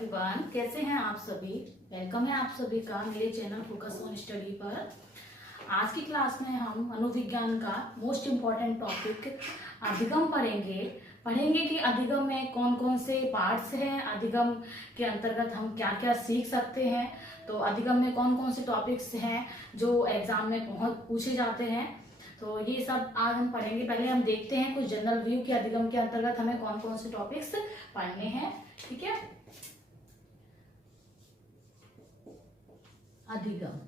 Everyone, कैसे हैं आप सभी। वेलकम है आप सभी का मेरे चैनल फोकस ऑन स्टडी पर। आज की क्लास में हम मनोविज्ञान का मोस्ट इम्पॉर्टेंट टॉपिक अधिगम पढ़ेंगे कि अधिगम में कौन कौन से पार्ट्स हैं, अधिगम के अंतर्गत हम क्या क्या सीख सकते हैं। तो अधिगम में कौन कौन से टॉपिक्स हैं जो एग्जाम में पूछे जाते हैं, तो ये सब आज हम पढ़ेंगे। पहले हम देखते हैं कुछ जनरल व्यू कि अधिगम के अंतर्गत हमें कौन कौन से टॉपिक्स पढ़ने हैं। ठीक है, अधिगम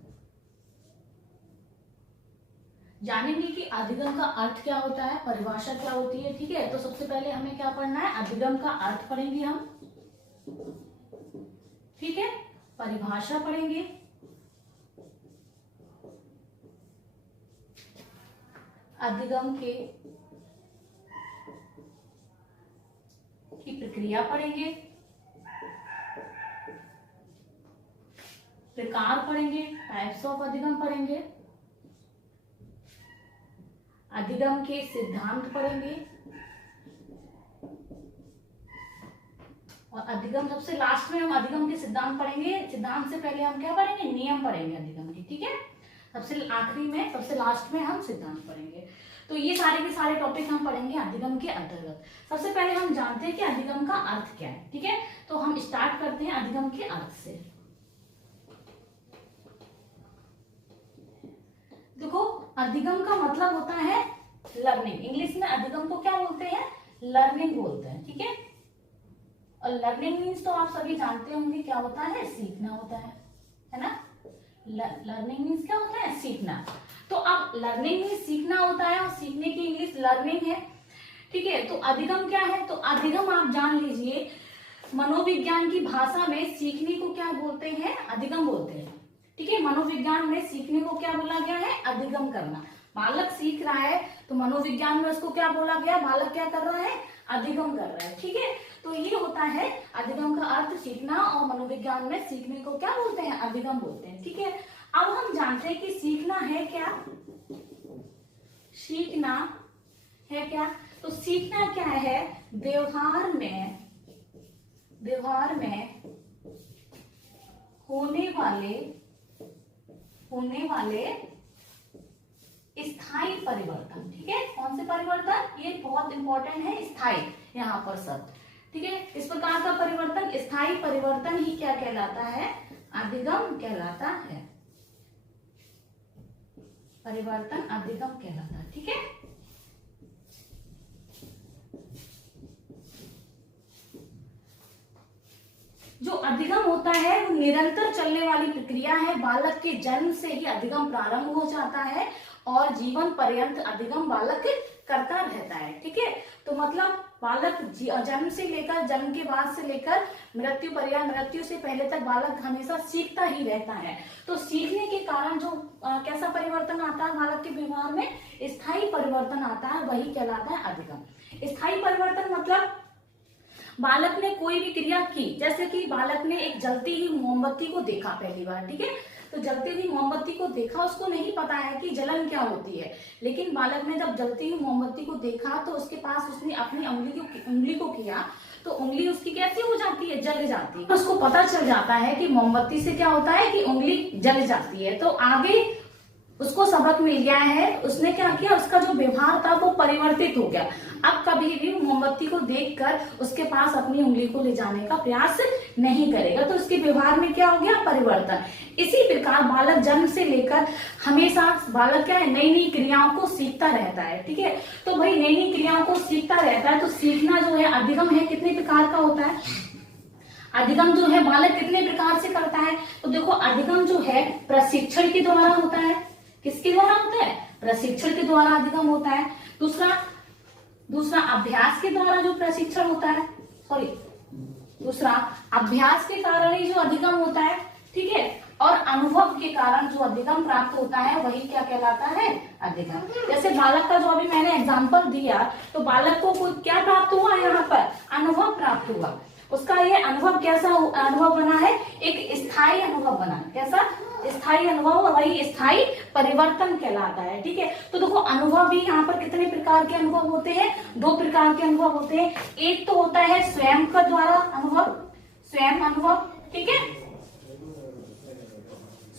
जानेंगे कि अधिगम का अर्थ क्या होता है, परिभाषा क्या होती है। ठीक है, तो सबसे पहले हमें क्या पढ़ना है, अधिगम का अर्थ पढ़ेंगे हम। ठीक है, परिभाषा पढ़ेंगे, अधिगम की प्रक्रिया पढ़ेंगे, प्रकार पढ़ेंगे, टाइप्स ऑफ अधिगम पढ़ेंगे, अधिगम के सिद्धांत पढ़ेंगे और अधिगम सबसे लास्ट में हम अधिगम के सिद्धांत पढ़ेंगे। सिद्धांत से पहले हम क्या पढ़ेंगे, नियम पढ़ेंगे अधिगम की। ठीक है, सबसे आखिरी में सबसे लास्ट में हम सिद्धांत पढ़ेंगे। तो ये सारे के सारे टॉपिक हम पढ़ेंगे अधिगम के अंतर्गत। सबसे पहले हम जानते हैं कि अधिगम का अर्थ क्या है। ठीक है, तो हम स्टार्ट करते हैं अधिगम के अर्थ से। देखो, अधिगम का मतलब होता है लर्निंग। इंग्लिश में अधिगम को क्या बोलते हैं, लर्निंग बोलते हैं। ठीक है, और लर्निंग मीन्स तो आप सभी जानते होंगे क्या होता है, सीखना होता है ना। लर्निंग मीन्स क्या होता है, सीखना। तो अब लर्निंग मीन्स सीखना होता है और सीखने की इंग्लिश लर्निंग है। ठीक है, तो अधिगम क्या है, तो अधिगम आप जान लीजिए, मनोविज्ञान की भाषा में सीखने को क्या बोलते हैं, अधिगम बोलते हैं। ठीक है, मनोविज्ञान में सीखने को क्या बोला गया है, अधिगम करना। बालक सीख रहा है तो मनोविज्ञान में उसको क्या बोला गया, बालक क्या कर रहा है, अधिगम कर रहा है। ठीक है, तो ये होता है अधिगम का अर्थ, सीखना। और मनोविज्ञान में सीखने को क्या बोलते हैं, अधिगम बोलते हैं। ठीक है, अब हम जानते हैं कि सीखना है क्या, सीखना है क्या। तो सीखना क्या है, व्यवहार में होने वाले स्थायी परिवर्तन। ठीक है, कौन से परिवर्तन, ये बहुत इंपॉर्टेंट है, स्थायी यहाँ पर शब्द। ठीक है, इस प्रकार का परिवर्तन, स्थायी परिवर्तन ही क्या कहलाता है, अधिगम कहलाता है। परिवर्तन अधिगम कहलाता है। ठीक है, जो अधिगम होता है वो निरंतर चलने वाली प्रक्रिया है। बालक के जन्म से ही अधिगम प्रारंभ हो जाता है और जीवन पर्यंत अधिगम बालक करता रहता है। ठीक है, तो मतलब बालक जन्म से लेकर, जन्म के बाद से लेकर मृत्यु पर्यंत, मृत्यु से पहले तक बालक हमेशा सीखता ही रहता है। तो सीखने के कारण जो कैसा परिवर्तन आता है बालक के व्यवहार में, स्थायी परिवर्तन आता है, वही कहलाता है अधिगम। स्थायी परिवर्तन मतलब बालक ने कोई भी क्रिया की, जैसे कि बालक ने एक जलती हुई मोमबत्ती को देखा पहली बार। ठीक है, तो जलती हुई मोमबत्ती को देखा, उसको नहीं पता है कि जलन क्या होती है, लेकिन बालक ने जब जलती हुई मोमबत्ती को देखा तो उसके पास उसने अपनी उंगली को किया, तो उंगली उसकी कैसी हो जाती है, जल जाती है। उसको पता चल जाता है कि मोमबत्ती से क्या होता है कि उंगली जल जाती है। तो आगे उसको सबक मिल गया है, उसने क्या किया, उसका जो व्यवहार था वो परिवर्तित हो गया। अब कभी भी मोमबत्ती को देखकर उसके पास अपनी उंगली को ले जाने का प्रयास नहीं करेगा। तो उसके व्यवहार में क्या हो गया, परिवर्तन। इसी प्रकार बालक जन्म से लेकर हमेशा बालक क्या है, नई नई क्रियाओं को सीखता रहता है। ठीक है, तो भाई नई नई क्रियाओं को सीखता रहता है, तो सीखना जो है अधिगम है, कितने प्रकार का होता है, अधिगम जो है बालक कितने प्रकार से करता है। तो देखो, अधिगम जो है प्रशिक्षण के द्वारा होता है। किसके द्वारा होता है, प्रशिक्षण के द्वारा अधिगम होता है। दूसरा अभ्यास के द्वारा जो प्रशिक्षण होता है, दूसरा अभ्यास के कारण ही जो अधिगम होता है। ठीक है, और अनुभव के कारण जो अधिगम प्राप्त होता है वही क्या कहलाता है, अधिगम। जैसे बालक का जो अभी मैंने एग्जांपल दिया, तो बालक को क्या प्राप्त हुआ, यहाँ पर अनुभव प्राप्त हुआ। उसका ये अनुभव कैसा अनुभव बना है, एक स्थायी अनुभव बना। कैसा, स्थायी अनुभव, वही स्थायी परिवर्तन कहलाता है। ठीक है, तो देखो अनुभव भी यहाँ पर कितने प्रकार के अनुभव होते हैं, 2 प्रकार के अनुभव होते हैं। एक तो होता है स्वयं का द्वारा अनुभव, स्वयं अनुभव,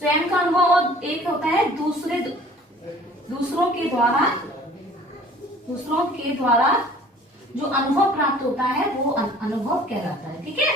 स्वयं का अनुभव और एक होता है दूसरों के द्वारा जो अनुभव प्राप्त होता है वो अनुभव कहलाता है। ठीक है,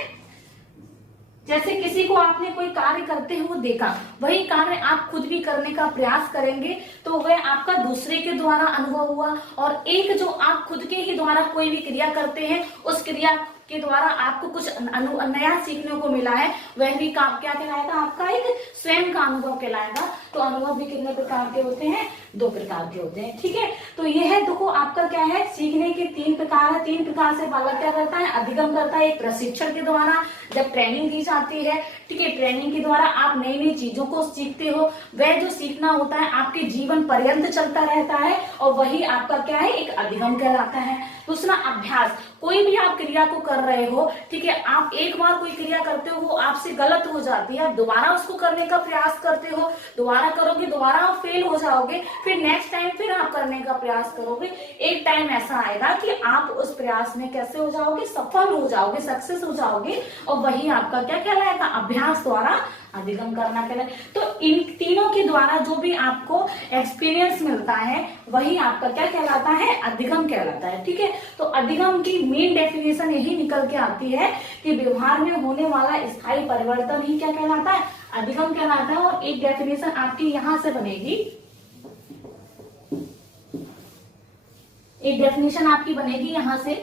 जैसे किसी को आपने कोई कार्य करते हुए देखा, वही कार्य आप खुद भी करने का प्रयास करेंगे तो वह आपका दूसरे के द्वारा अनुभव हुआ। और एक जो आप खुद के ही द्वारा कोई भी क्रिया करते हैं, उस क्रिया के द्वारा आपको कुछ नया सीखने को मिला है, वह भी काम क्या कहलाएगा, आपका एक स्वयं का अनुभव कहलाएगा। तो अनुभव भी कितने प्रकार के होते हैं, 2 प्रकार के होते हैं। ठीक है, तो यह है, देखो आपका क्या है, सीखने के 3 प्रकार है। 3 प्रकार से बालक क्या करता है, अधिगम करता है। एक प्रशिक्षण के द्वारा, जब ट्रेनिंग दी जाती है, ठीक है, ट्रेनिंग के द्वारा आप नई नई चीजों को सीखते हो। वह जो सीखना होता है आपके जीवन पर्यंत चलता रहता है और वही आपका क्या है, एक अधिगम कहलाता है। दूसरा अभ्यास, कोई भी आप क्रिया को कर रहे हो, ठीक है, आप एक बार कोई क्रिया करते हो, वो आपसे गलत हो जाती है, आप दोबारा उसको करने का प्रयास करते हो, दोबारा करोगे, दोबारा आप फेल हो जाओगे, फिर नेक्स्ट टाइम फिर आप करने का प्रयास करोगे। एक टाइम ऐसा आएगा कि आप उस प्रयास में कैसे हो जाओगे, सफल हो जाओगे, सक्सेस हो जाओगे, और वही आपका क्या कहलाएगा, अभ्यास द्वारा अधिगम करना कहलाए। तो इन तीनों के द्वारा जो भी आपको एक्सपीरियंस मिलता है वही आपका क्या कहलाता है, अधिगम कहलाता है। ठीक है, तो अधिगम की मेन डेफिनेशन यही निकल के आती है कि व्यवहार में होने वाला स्थायी परिवर्तन ही क्या कहलाता है, अधिगम कहलाता है। और एक डेफिनेशन आपकी यहां से बनेगी, एक डेफिनेशन आपकी बनेगी यहां से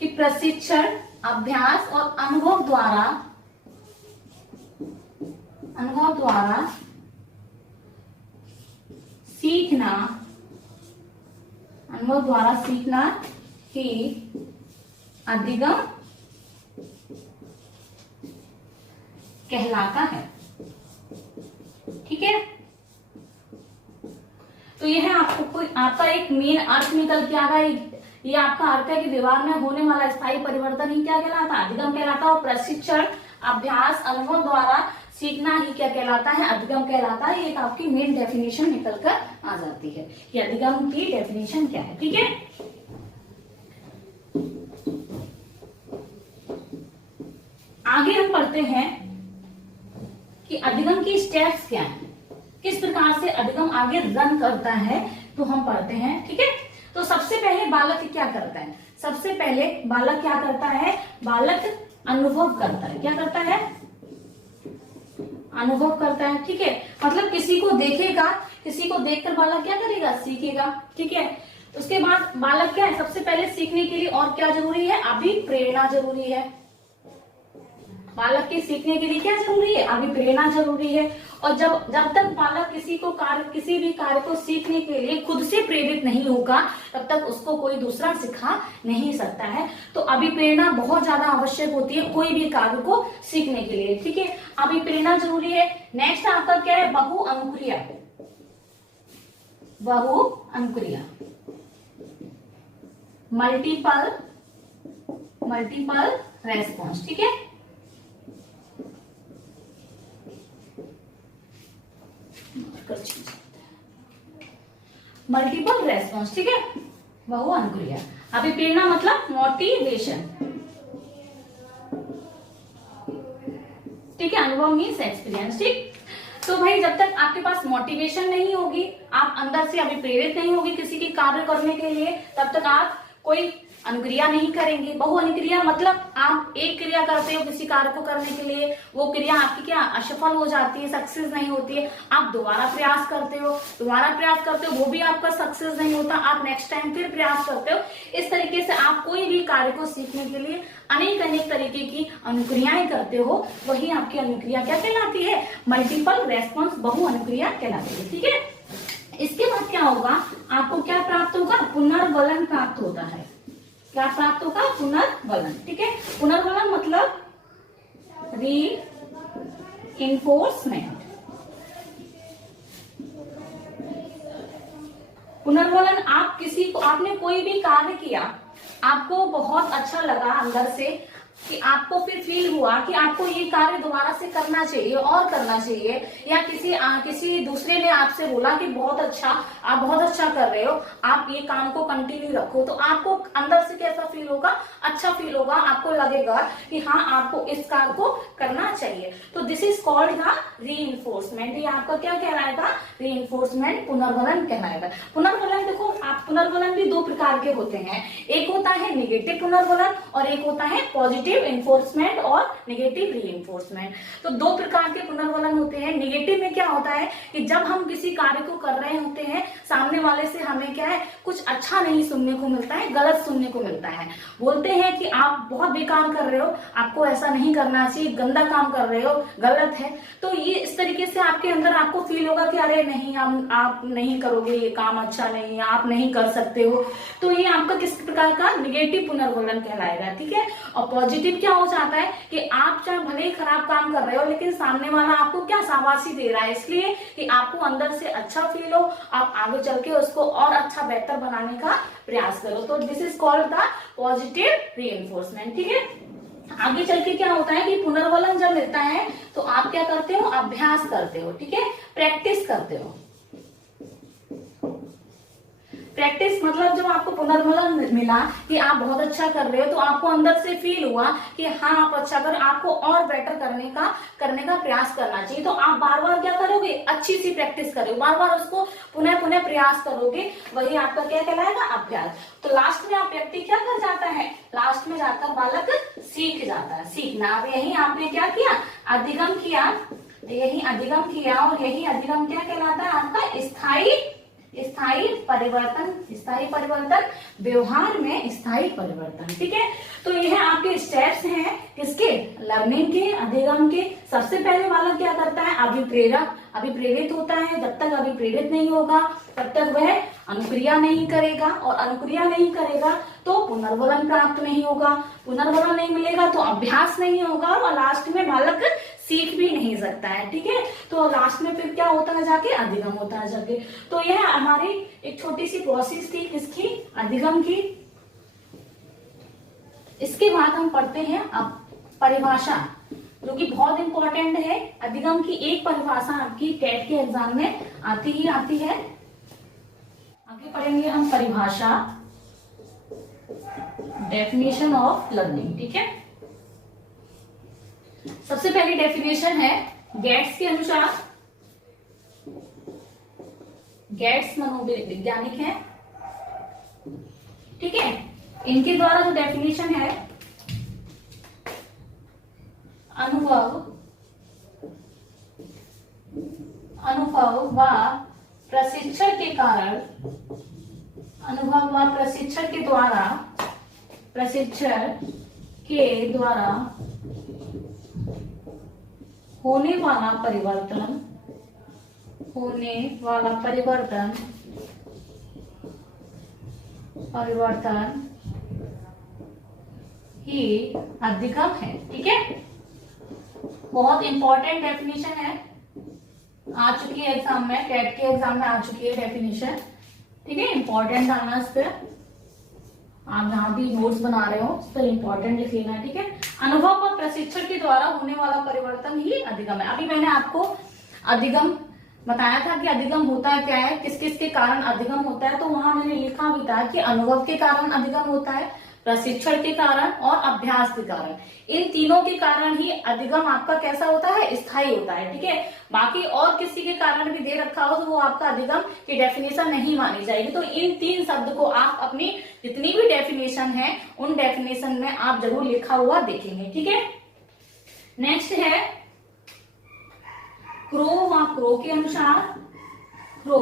कि प्रशिक्षण, अभ्यास और अनुभव द्वारा सीखना ही अधिगम कहलाता है। ठीक है, तो यह आपका एक मेन अर्थ निकल के आ रहा है। ये आपका अर्थ है कि व्यवहार में होने वाला स्थायी परिवर्तन ही क्या कहलाता है, अधिगम कहलाता है। और प्रशिक्षण, अभ्यास, अनुभव द्वारा सीखना ही क्या कहलाता है, अधिगम कहलाता है। एक आपकी मेन डेफिनेशन निकल कर आ जाती है कि अधिगम की डेफिनेशन क्या है। ठीक है, आगे हम पढ़ते हैं कि अधिगम की स्टेप्स क्या है, किस प्रकार से अधिगम आगे रन करता है, तो हम पढ़ते हैं। ठीक है, तो सबसे पहले बालक क्या करता है, सबसे पहले बालक क्या करता है, बालक अनुभव करता है। क्या करता है, अनुभव करता है। ठीक है, मतलब किसी को देखेगा, किसी को देखकर बालक क्या करेगा, सीखेगा। ठीक है, उसके बाद बालक क्या है, सबसे पहले सीखने के लिए और क्या जरूरी है, अभिप्रेरणा जरूरी है। बालक के सीखने के लिए क्या जरूरी है, अभिप्रेरणा जरूरी है। और जब तक बालक किसी भी कार्य को सीखने के लिए खुद से प्रेरित नहीं होगा, तब तक उसको कोई दूसरा सिखा नहीं सकता है। तो अभिप्रेरणा बहुत ज्यादा आवश्यक होती है कोई भी कार्य को सीखने के लिए। ठीक है, अभिप्रेरणा जरूरी है। नेक्स्ट आपका क्या है, बहु अनुक्रिया, मल्टीपल रेस्पॉन्स। ठीक है, मल्टीपल रेस्पॉन्स। ठीक है, बहु अनुक्रिया। अभिप्रेरणा मतलब मोटिवेशन। ठीक है, अनुभव मीन्स एक्सपीरियंस। ठीक, तो भाई जब तक आपके पास मोटिवेशन नहीं होगी, आप अंदर से अभिप्रेरित नहीं होगी किसी के कार्य करने के लिए, तब तक आप कोई अनुक्रिया नहीं करेंगे। बहु अनुक्रिया मतलब आप एक क्रिया करते हो किसी कार्य को करने के लिए, वो क्रिया आपकी क्या असफल हो जाती है, सक्सेस नहीं होती है, आप दोबारा प्रयास करते हो, वो भी आपका सक्सेस नहीं होता, आप नेक्स्ट टाइम फिर प्रयास करते हो। इस तरीके से आप कोई भी कार्य को सीखने के लिए अनेक तरीके की अनुक्रियाएं करते हो, वही आपकी अनुक्रिया क्या कहलाती है, मल्टीपल रेस्पॉन्स, बहु अनुक्रिया कहलाती है। ठीक है, इसके बाद क्या होगा, आपको क्या प्राप्त होगा, पुनर्वलन प्राप्त होता है। क्या प्राप्त होगा, पुनर्वलन। ठीक है, पुनर्वलन मतलब रीइंफोर्समेंट। पुनर्वलन, आपने कोई भी कार्य किया, आपको बहुत अच्छा लगा अंदर से, कि आपको फिर फील हुआ कि आपको ये कार्य दोबारा से करना चाहिए और करना चाहिए, या किसी दूसरे ने आपसे बोला कि बहुत अच्छा, आप बहुत अच्छा कर रहे हो, आप ये काम को कंटिन्यू रखो, तो आपको अंदर से कैसा फील होगा? अच्छा फील होगा, आपको लगेगा कि हाँ आपको इस कार्य को करना चाहिए। तो this is called the reinforcement. ये आपका क्या कहलाएगा? रीइंफोर्समेंट, पुनर्बलन कहलाएगा। पुनर्बलन देखो, आप पुनर्बलन भी दो प्रकार के होते हैं, एक होता है निगेटिव पुनर्बलन और एक होता है पॉजिटिव इन्फोर्समेंट और निगेटिव रीइंफोर्समेंट। तो दो प्रकार के पुनर्बलन होते हैं। निगेटिव में क्या होता है कि जब हम किसी कार्य को कर रहे होते हैं, सामने वाले से हमें क्या है, कुछ अच्छा नहीं सुनने को मिलता है, गलत सुनने को मिलता है। बोलते हैं कि आप बहुत बेकार कर रहे हो, आपको ऐसा नहीं करना चाहिए, गंदा काम कर रहे हो, गलत है। तो ये इस तरीके से आपके अंदर आपको फील होगा कि अरे नहीं, आप नहीं करोगे, ये काम अच्छा नहीं है, आप नहीं कर सकते हो। तो ये आपका किस प्रकार का? निगेटिव पुनर्बलन कहलाएगा, ठीक है। और पॉजिटिव क्या हो जाता है कि आप चाहे भले ही खराब काम कर रहे हो, लेकिन सामने वाला आपको क्या शाबाशी दे रहा है, इसलिए कि आपको अंदर से अच्छा फील हो, आप आगे चल के उसको और अच्छा बेहतर बनाने का प्रयास करो। तो this is called the positive reinforcement, ठीक है। आगे चल के क्या होता है कि पुनर्बलन जब मिलता है तो आप क्या करते हो? अभ्यास करते हो, ठीक है, प्रैक्टिस करते हो। प्रैक्टिस मतलब जब आपको पुनर्बलन मिला कि आप बहुत अच्छा कर रहे हो, तो आपको अंदर से फील हुआ कि हाँ आप अच्छा कर, आपको और बेटर करने का प्रयास करना चाहिए। तो आप बार बार क्या करोगे? अच्छी सी प्रैक्टिस करोगे, बार बार उसको पुनः पुनः प्रयास करोगे, वही आपका क्या कहलाएगा? अभ्यास। तो लास्ट में आप व्यक्ति क्या कर जाता है? लास्ट में जाकर बालक सीख जाता है। सीखना, अब यही आपने क्या किया? अधिगम किया, यही अधिगम किया, और यही अधिगम क्या कहलाता है? आपका स्थायी परिवर्तन। स्थायी परिवर्तन, व्यवहार में स्थायी परिवर्तन, ठीक है। तो यह आपके स्टेप्स हैं किसके? लर्निंग के, अधिगम के। सबसे पहले बालक क्या करता है? अभिप्रेरित होता है। जब तक अभिप्रेरित नहीं होगा तब तक वह अनुक्रिया नहीं करेगा, और अनुक्रिया नहीं करेगा तो पुनर्बलन प्राप्त नहीं होगा, पुनर्बलन नहीं मिलेगा तो अभ्यास नहीं होगा, और लास्ट में बालक सीख भी नहीं सकता है, ठीक है। तो लास्ट में फिर क्या होता है? जाके अधिगम होता है जाके। तो यह हमारी एक छोटी सी प्रोसेस थी किसकी? अधिगम की। इसके बाद हम पढ़ते हैं अब परिभाषा, जो कि बहुत इंपॉर्टेंट है। अधिगम की एक परिभाषा आपकी टेट के एग्जाम में आती है। आगे पढ़ेंगे हम परिभाषा, डेफिनेशन ऑफ लर्निंग, ठीक है। सबसे पहली डेफिनेशन है गेट्स के अनुसार। गेट्स मनोवैज्ञानिक है, ठीक है। इनके द्वारा जो डेफिनेशन है, अनुभव व प्रशिक्षण के कारण, अनुभव व प्रशिक्षण के द्वारा होने वाला परिवर्तन ही अधिगम है, ठीक है। बहुत इंपॉर्टेंट डेफिनेशन है, आ चुकी है एग्जाम में, टेट के एग्जाम में आ चुकी है डेफिनेशन, ठीक है। इंपॉर्टेंट डालना इस पे, आप जहां भी नोट्स बना रहे हो उस पर इंपॉर्टेंट लिख लेना, ठीक है। अनुभव और प्रशिक्षण के द्वारा होने वाला परिवर्तन ही अधिगम है। अभी मैंने आपको अधिगम बताया था कि अधिगम होता है क्या है, किस किस के कारण अधिगम होता है। तो वहां मैंने लिखा भी था कि अनुभव के कारण अधिगम होता है, प्रशिक्षण के कारण और अभ्यास के कारण। इन तीनों के कारण ही अधिगम आपका कैसा होता है? स्थायी होता है, ठीक है। बाकी और किसी के कारण भी दे रखा हो तो वो आपका अधिगम की डेफिनेशन नहीं मानी जाएगी। तो इन तीन शब्द को आप अपनी जितनी भी डेफिनेशन है उन डेफिनेशन में आप जरूर लिखा हुआ देखेंगे, ठीक है। नेक्स्ट है क्रो व क्रो के अनुसार। तो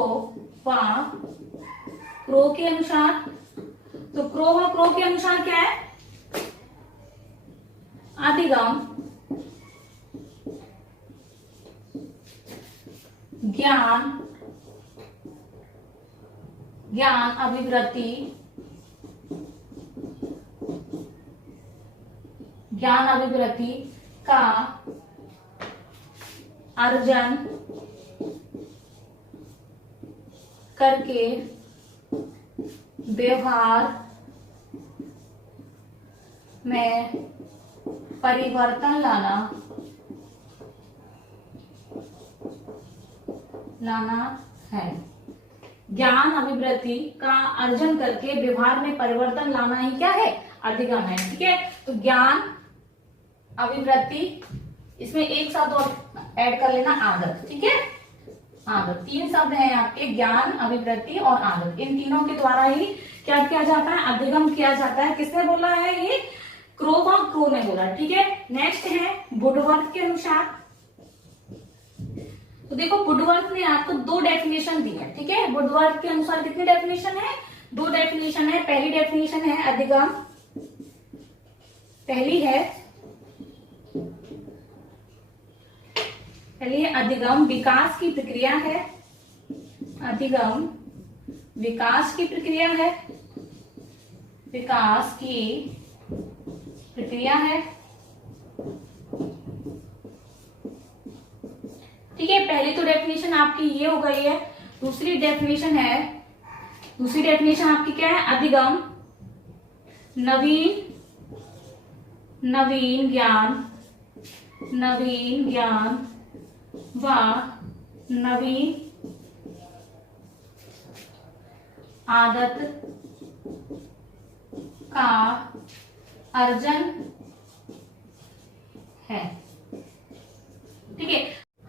क्रो व क्रो के अनुसार क्या है? अधिगम ज्ञान अभिवृत्ति का अर्जन करके व्यवहार में परिवर्तन लाना है। ज्ञान अभिवृत्ति का अर्जन करके व्यवहार में परिवर्तन लाना ही क्या है, अधिगम है। ठीक है, तो ज्ञान अभिवृत्ति, इसमें एक शब्द और ऐड कर लेना, आदत। ठीक है, आदत, तीन शब्द हैं आपके, ज्ञान अभिवृत्ति और आदत। इन तीनों के द्वारा ही क्या किया जाता है, अधिगम किया जाता है। किसने बोला है ये, क्रो ने बोला। ठीक है, नेक्स्ट है वुडवर्थ के अनुसार। तो देखो वुडवर्थ ने आपको दो डेफिनेशन दी है। ठीक है, वुडवर्थ के अनुसार कितनी डेफिनेशन है, दो डेफिनेशन है। पहली डेफिनेशन है अधिगम, पहली है अधिगम विकास की प्रक्रिया है, अधिगम विकास की प्रक्रिया है, विकास की प्रक्रिया है। ठीक है, पहली तो डेफिनेशन आपकी ये हो गई है। दूसरी डेफिनेशन आपकी क्या है, अधिगम नवीन ज्ञान व नवीन आदत का अर्जन है। ठीक है,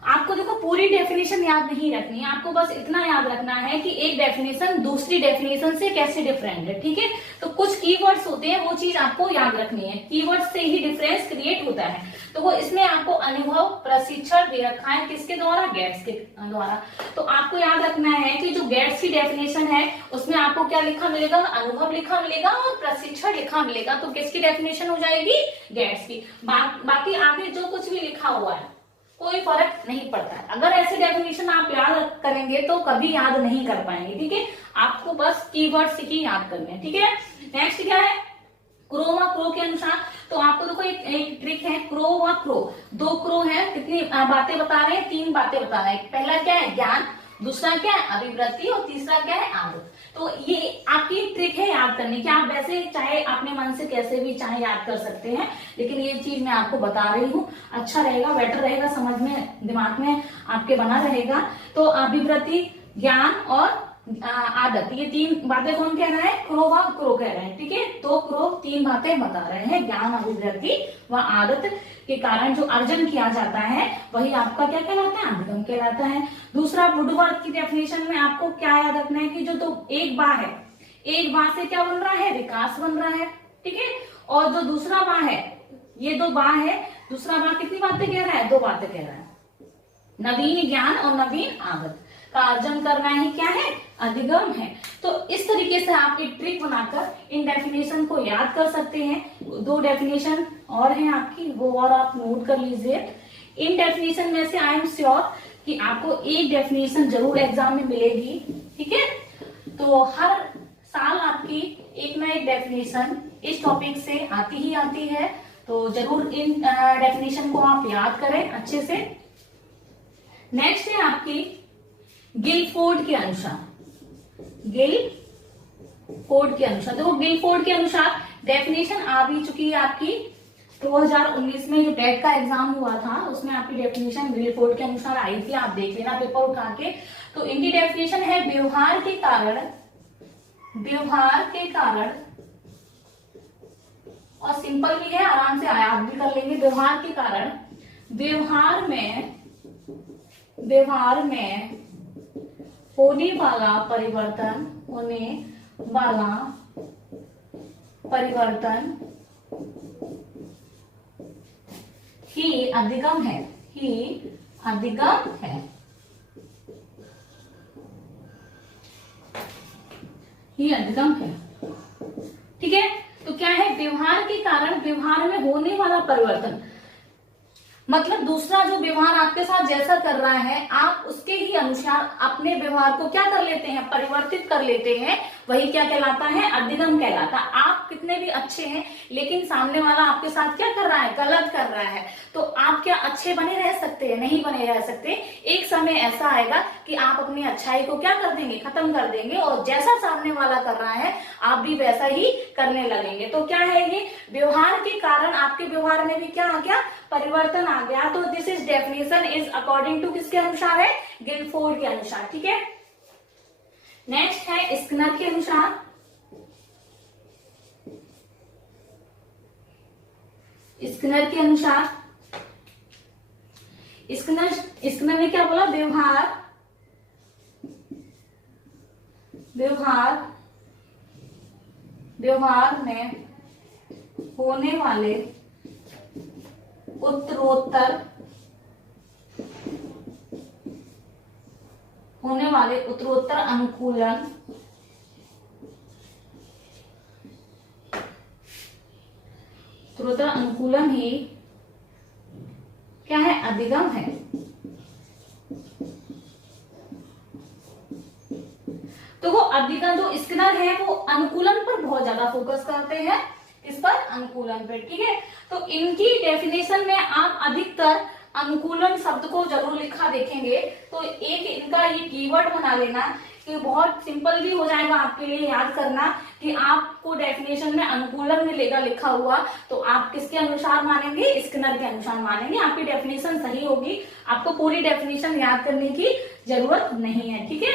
आपको देखो पूरी डेफिनेशन याद नहीं रखनी है, आपको बस इतना याद रखना है कि एक डेफिनेशन दूसरी डेफिनेशन से कैसे डिफरेंट है। ठीक है, तो कुछ कीवर्ड्स होते हैं, वो चीज आपको याद रखनी है। कीवर्ड्स से ही डिफरेंस क्रिएट होता है। तो वो इसमें आपको अनुभव प्रशिक्षण दे रखा है, किसके द्वारा, गेट्स के द्वारा। तो आपको याद रखना है कि जो गेट्स की डेफिनेशन है उसमें आपको क्या लिखा मिलेगा, अनुभव लिखा मिलेगा और प्रशिक्षण लिखा मिलेगा। तो किसकी डेफिनेशन हो जाएगी, गेट्स की। बाकी आगे जो कुछ भी लिखा हुआ है कोई फर्क नहीं पड़ता है। अगर ऐसे डेफिनेशन आप याद करेंगे तो कभी याद नहीं कर पाएंगे। ठीक है, आपको बस कीवर्ड्स ही याद करने हैं। ठीक है, नेक्स्ट क्या है, क्रो व क्रो के अनुसार। तो आपको देखो एक ट्रिक है, क्रो व क्रो, दो क्रो है, कितनी बातें बता रहे हैं, तीन बातें बता रहे हैं। पहला क्या है, ज्ञान, दूसरा क्या है, अभिवृत्ति, और तीसरा क्या है, आदत। तो ये आपकी ट्रिक है याद करने की। आप वैसे चाहे अपने मन से कैसे भी चाहे याद कर सकते हैं, लेकिन ये चीज मैं आपको बता रही हूँ, अच्छा रहेगा, बेटर रहेगा, समझ में दिमाग में आपके बना रहेगा। तो अभिवृत्ति, ज्ञान और आदत, ये तीन बातें कौन कह रहा है, क्रो व क्रो कह रहे हैं। ठीक है, तो क्रो तीन बातें बता रहे हैं, ज्ञान अभिवृत्ति व आदत के कारण जो अर्जन किया जाता है वही आपका क्या कहलाता है, अधिगम कहलाता है। दूसरा, वुडवर्थ की डेफिनेशन में आपको क्या याद रखना है कि जो तो एक बा है, एक बा से क्या बन रहा है, विकास बन रहा है। ठीक है, और जो दूसरा बा है, ये दो बा है, दूसरा बा कितनी बातें कह रहा है, दो बातें कह रहा है, नवीन ज्ञान और नवीन आदत का अर्जन करना ही क्या है, अधिगम है। तो इस तरीके से आप एक ट्रिक बनाकर इन डेफिनेशन को याद कर सकते हैं। दो डेफिनेशन और हैं आपकी, वो और आप नोट कर लीजिए। इन डेफिनेशन में से आई एम श्योर कि आपको एक डेफिनेशन जरूर एग्जाम में मिलेगी। ठीक है, तो हर साल आपकी एक ना एक डेफिनेशन इस टॉपिक से आती ही आती है। तो जरूर इन डेफिनेशन को आप याद करें अच्छे से। नेक्स्ट है आपकी गिलफोर्ड के अनुसार, गिलफोर्ड के अनुसार। देखो गिलफोर्ड के अनुसार डेफिनेशन आ भी चुकी है आपकी 2019 में जो टेट का एग्जाम हुआ था उसमें आपकी डेफिनेशन गिलफोर्ड के अनुसार आई थी, आप देख लेना पेपर उठा के। तो इनकी डेफिनेशन है व्यवहार के कारण, और सिंपल भी है, आराम से याद भी कर लेंगे। व्यवहार के कारण, व्यवहार में होने वाला परिवर्तन ही अधिगम है, ठीक है, तो क्या है, व्यवहार के कारण, व्यवहार में होने वाला परिवर्तन, मतलब दूसरा जो व्यवहार आपके साथ जैसा कर रहा है आप उसके ही अनुसार अपने व्यवहार को क्या कर लेते हैं, परिवर्तित कर लेते हैं, वही क्या कहलाता है, अधिगम कहलाता है। आप कितने भी अच्छे हैं लेकिन सामने वाला आपके साथ क्या कर रहा है, गलत कर रहा है, तो आप क्या अच्छे बने रह सकते हैं, नहीं बने रह सकते। एक समय ऐसा आएगा कि आप अपनी अच्छाई को क्या कर देंगे, खत्म कर देंगे, और जैसा सामने वाला कर रहा है आप भी वैसा ही करने लगेंगे। तो क्या है ये, व्यवहार के कारण आपके व्यवहार में भी क्या आ गया, परिवर्तन आ गया। तो this is definition is according to किसके अनुसार है, गिलफोर्ड के अनुसार। ठीक है, नेक्स्ट है स्किनर के अनुसार। स्किनर के अनुसार, स्किनर ने क्या बोला, व्यवहार में होने वाले उत्तरोत्तर अनुकूलन ही क्या है, अधिगम है। तो वो अधिगम, जो स्किनर है वो अनुकूलन पर बहुत ज्यादा फोकस करते हैं, इस पर, अनुकूलन पे। ठीक है, तो इनकी डेफिनेशन में आप अधिकतर अनुकूलन शब्द को जरूर लिखा देखेंगे। तो एक इनका ये कीवर्ड बना लेना कि बहुत सिंपल भी हो जाएगा आपके लिए याद करना कि आपको डेफिनेशन में अनुकूलन मिलेगा लिखा हुआ, तो आप किसके अनुसार मानेंगे, स्किनर के अनुसार मानेंगे, आपकी डेफिनेशन सही होगी। आपको पूरी डेफिनेशन याद करने की जरूरत नहीं है। ठीक है,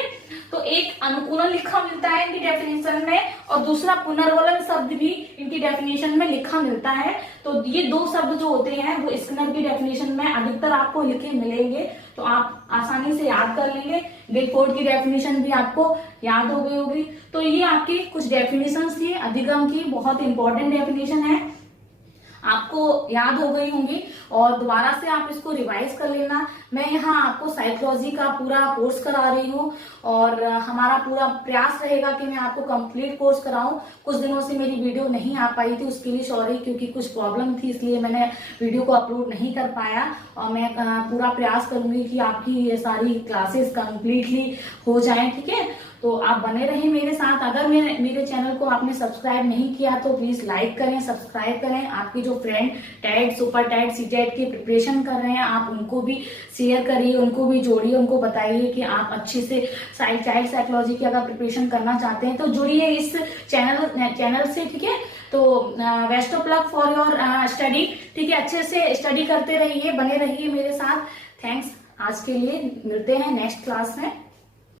तो एक अनुकूलन लिखा मिलता है इनकी डेफिनेशन में, और दूसरा पुनर्वलन शब्द भी इनकी डेफिनेशन में लिखा मिलता है। तो ये दो शब्द जो होते हैं वो स्किनर की डेफिनेशन में अधिकतर आपको लिखे मिलेंगे, तो आप आसानी से याद कर लेंगे। गिलफोर्ड की डेफिनेशन भी आपको याद हो गई होगी। तो ये आपकी कुछ डेफिनेशन थी अधिगम की, बहुत इंपॉर्टेंट डेफिनेशन है, आपको याद हो गई होंगी, और दोबारा से आप इसको रिवाइज कर लेना। मैं यहाँ आपको साइकोलॉजी का पूरा कोर्स करा रही हूँ, और हमारा पूरा प्रयास रहेगा कि मैं आपको कंप्लीट कोर्स कराऊं। कुछ दिनों से मेरी वीडियो नहीं आ पाई थी, उसके लिए सॉरी, क्योंकि कुछ प्रॉब्लम थी, इसलिए मैंने वीडियो को अपलोड नहीं कर पाया। और मैं पूरा प्रयास करूंगी कि आपकी ये सारी क्लासेस कंप्लीटली हो जाएं। ठीक है, तो आप बने रहें मेरे साथ। अगर मेरे चैनल को आपने सब्सक्राइब नहीं किया तो प्लीज लाइक करें, सब्सक्राइब करें। आपके जो friend TET, super TET, CTET की प्रिपरेशन कर रहे हैं, आप उनको भी शेयर करिए, उनको भी जोड़िए, उनको बताइए कि आप अच्छे से चाइल्ड साइकोलॉजी की अगर प्रिपरेशन करना चाहते हैं तो जुड़िए इस चैनल से। ठीक है, तो best of luck for your study. ठीक है, अच्छे से स्टडी करते रहिए, बने रहिए मेरे साथ। थैंक्स, आज के लिए मिलते हैं नेक्स्ट क्लास में।